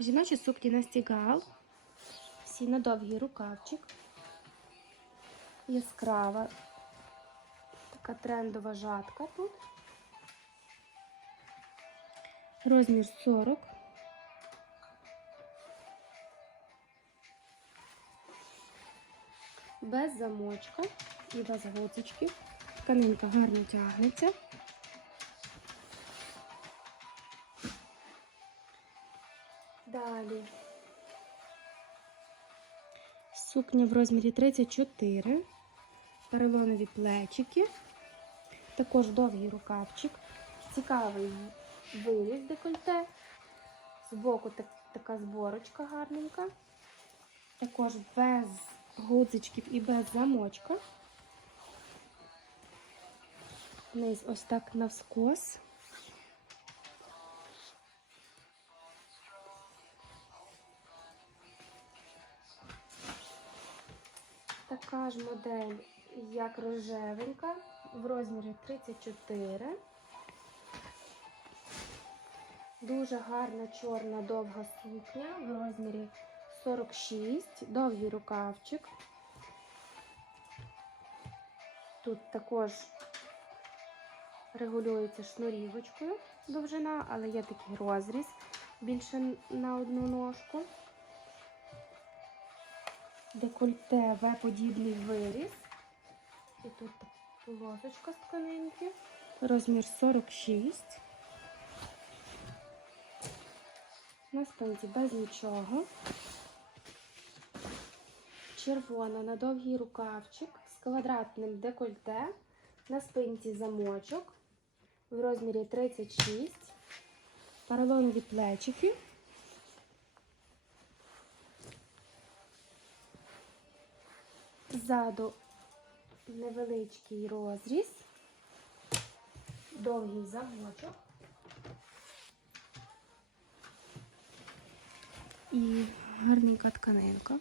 Жіночі сукні на стігал. Всі на довгий рукавчик. Яскрава. Така трендова жатка тут. Розмір 40. Без замочка і без гудзичків. Тканинка гарно тягнеться. Далі. Сукня в розмірі 34. Перелонові плечики. Також довгий рукавчик. Цікавий виріз декольте. Збоку так, така зборочка гарненька. Також без гудзичків і без замочка. Низ ось так навскос. Така ж модель, як рожевенька, в розмірі 34. Дуже гарна чорна довга сукня в розмірі 46, довгий рукавчик. Тут також регулюється шнурівочкою довжина, але є такий розріз більше на одну ножку. Декольте В-подібний виріз. І тут полосочка з тканинки. Розмір 46. На спинці без нічого. Червона на довгий рукавчик з квадратним декольте. На спинці замочок в розмірі 36. Поролонові плечики. Ззаду невеличкий розріз, довгий замочок і гарненька тканинка.